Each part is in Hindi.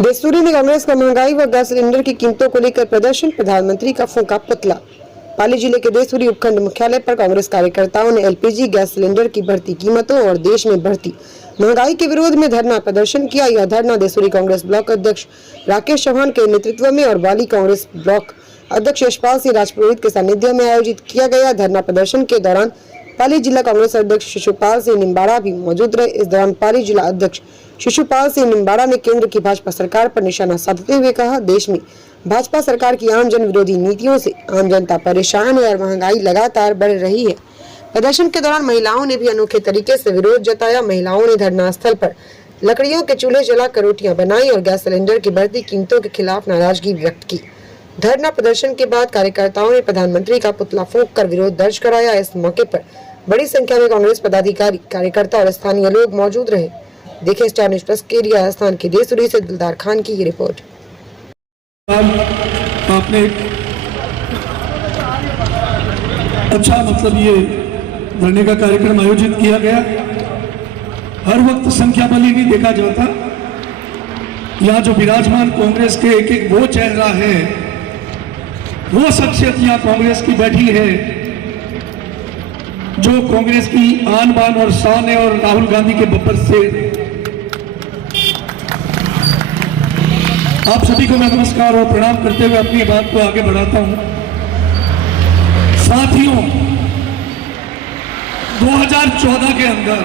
देशसूरी में कांग्रेस का महंगाई व गैस सिलेंडर की कीमतों को लेकर प्रदर्शन, प्रधानमंत्री का फूंका पुतला। पाली जिले के देशसूरी उपखंड मुख्यालय पर कांग्रेस कार्यकर्ताओं ने एलपीजी गैस सिलेंडर की बढ़ती कीमतों और देश में बढ़ती महंगाई के विरोध में धरना प्रदर्शन किया। यह धरना देशसूरी कांग्रेस ब्लॉक अध्यक्ष राकेश चौहान के नेतृत्व में और वाली कांग्रेस ब्लॉक अध्यक्ष यशपाल सिंह राजपुरोहित के सानिध्य में आयोजित किया गया। धरना प्रदर्शन के दौरान पाली जिला कांग्रेस अध्यक्ष शिशुपाल सिंह निम्बाड़ा भी मौजूद रहे। इस दौरान पाली जिला अध्यक्ष शिशुपाल सिंह निम्बाड़ा ने केंद्र की भाजपा सरकार पर निशाना साधते हुए कहा, देश में भाजपा सरकार की आम जन विरोधी नीतियों से आम जनता परेशान है और महंगाई लगातार बढ़ रही है। प्रदर्शन के दौरान महिलाओं ने भी अनोखे तरीके से विरोध जताया। महिलाओं ने धरना स्थल पर लकड़ियों के चूल्हे जलाकर रोटियां बनाई और गैस सिलेंडर की बढ़ती कीमतों के खिलाफ नाराजगी व्यक्त की। धरना प्रदर्शन के बाद कार्यकर्ताओं ने प्रधानमंत्री का पुतला फूंक कर विरोध दर्ज कराया। इस मौके पर बड़ी संख्या में कांग्रेस पदाधिकारी, कार्यकर्ता और स्थानीय लोग मौजूद रहे। देखें स्टार न्यूज प्लस के लिए राजस्थान की देशसूरी से दिलदार खान की ये रिपोर्ट। आपने अच्छा ये धरने का कार्यक्रम आयोजित किया गया। हर वक्त संख्या बली नहीं देखा जाता। यहाँ जो विराजमान कांग्रेस के एक वो चेहरा है, वो शख्सियत यहाँ कांग्रेस की बैठी है जो कांग्रेस की आन बान और शान है और राहुल गांधी के बब्बर से। आप सभी को मैं नमस्कार और प्रणाम करते हुए अपनी बात को आगे बढ़ाता हूं। साथियों, 2014 के अंदर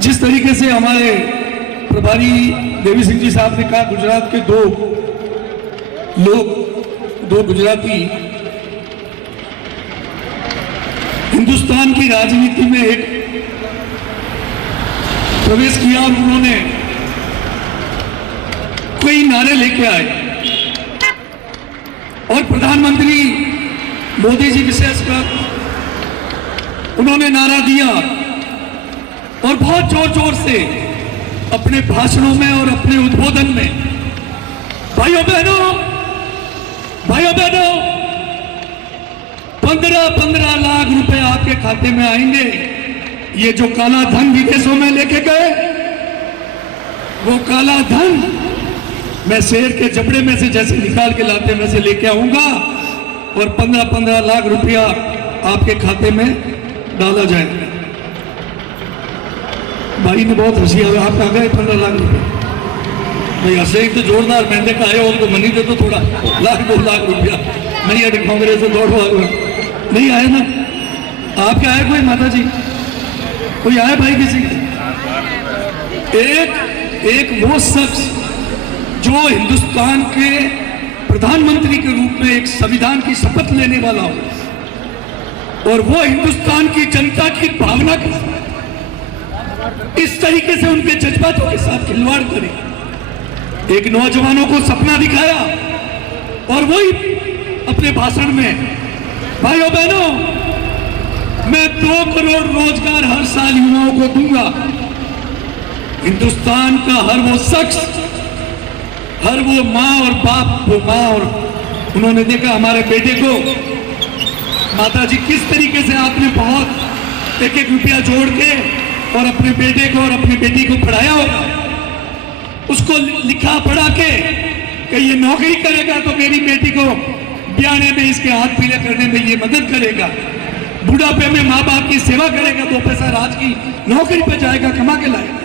जिस तरीके से हमारे प्रभारी देवी सिंह जी साहब ने कहा, गुजरात के दो गुजराती हिंदुस्तान की राजनीति में एक प्रवेश किया और उन्होंने कई नारे लेके आए और प्रधानमंत्री मोदी जी विशेषकर उन्होंने नारा दिया और बहुत जोर जोर से अपने भाषणों में और अपने उद्बोधन में, भाइयों बहनों 15 लाख रुपए आपके खाते में आएंगे। ये जो काला धन विदेशों में लेके गए, वो काला धन मैं शेर के जबड़े में से जैसे निकाल के लाते में से लेके आऊंगा और 15 लाख रुपया आपके खाते में डाला जाएगा। भाई ने बहुत हंसी आ, आप आ गए 15 लाख रुपया। भाई हंसे ही तो जोरदार, मैंने कहा है उनको मनी दे तो थोड़ा 2 लाख रुपया नहीं है। कांग्रेस से 2 लाख नहीं आए ना? आपके आए कोई माता जी? कोई आए भाई किसी? एक वो शख्स जो हिंदुस्तान के प्रधानमंत्री के रूप में एक संविधान की शपथ लेने वाला हो और वो हिंदुस्तान की जनता की भावना के साथ इस तरीके से उनके जज्बातों के साथ खिलवाड़ करे। एक नौजवानों को सपना दिखाया और वही अपने भाषण में, भाइयों बहनों, मैं 2 करोड़ रोजगार हर साल युवाओं को दूंगा। हिंदुस्तान का हर वो शख्स, हर वो माँ और बाप, वो माँ और उन्होंने देखा हमारे बेटे को, माता जी किस तरीके से आपने बहुत 1-1 रुपया जोड़ के और अपने बेटे को और अपनी बेटी को पढ़ाया होगा, उसको लिखा पढ़ा के कि ये नौकरी करेगा तो मेरी बेटी को ब्याने में, इसके हाथ पीले करने में ये मदद करेगा, बुढ़ापे में माँ बाप की सेवा करेगा, 2 पैसा राज की नौकरी पे जाएगा, कमा के लाएगा।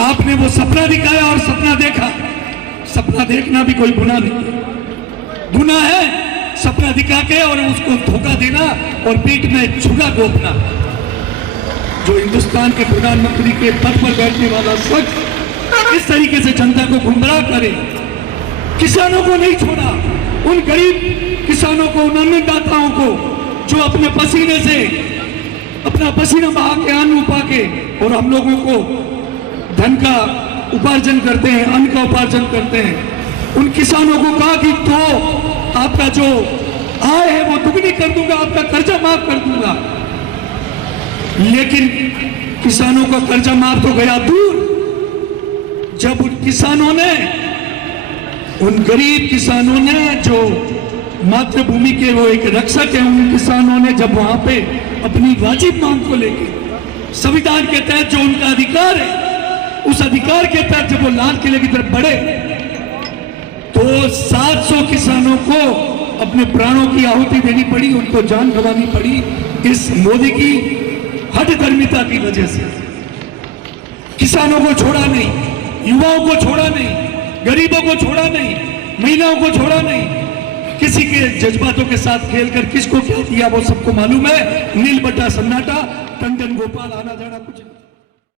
आपने वो सपना दिखाया और सपना देखा। सपना देखना भी कोई गुनाह नहीं, गुनाह है सपना दिखा के और उसको धोखा देना और पीठ में छुरा घोंपना। जो हिंदुस्तान के प्रधानमंत्री के पद पर बैठने वाला शख्स इस तरीके से जनता को गुमराह करे, किसानों को नहीं छोड़ा, उन गरीब किसानों को, उन अन्नदाताओं को जो अपने पसीने से अपना पसीना बहा के अन्न उपा के और हम लोगों को धन का उपार्जन करते हैं, अन्न का उपार्जन करते हैं, उन किसानों को कहा कि तो आपका जो आय है वो दुगनी कर दूंगा, आपका कर्जा माफ कर दूंगा। लेकिन किसानों का कर्जा माफ तो गया दूर, जब उन किसानों ने, उन गरीब किसानों ने जो मातृभूमि के वो एक रक्षक है, उन किसानों ने जब वहां पे अपनी वाजिब मांग को लेकर संविधान के तहत जो उनका अधिकार है उस अधिकार के तहत जब वो लाल किले की तरफ बढ़े तो 700 किसानों को अपने प्राणों की आहुति देनी पड़ी, उनको जान गंवानी पड़ी इस मोदी की हठधर्मिता की वजह से। किसानों को छोड़ा नहीं, युवाओं को छोड़ा नहीं, गरीबों को छोड़ा नहीं, महिलाओं को छोड़ा नहीं, किसी के जज्बातों के साथ खेलकर किसको क्या दिया वो सबको मालूम है। नील बट्टा सन्नाटा, टंडन गोपाल आना जाना कुछ नहीं।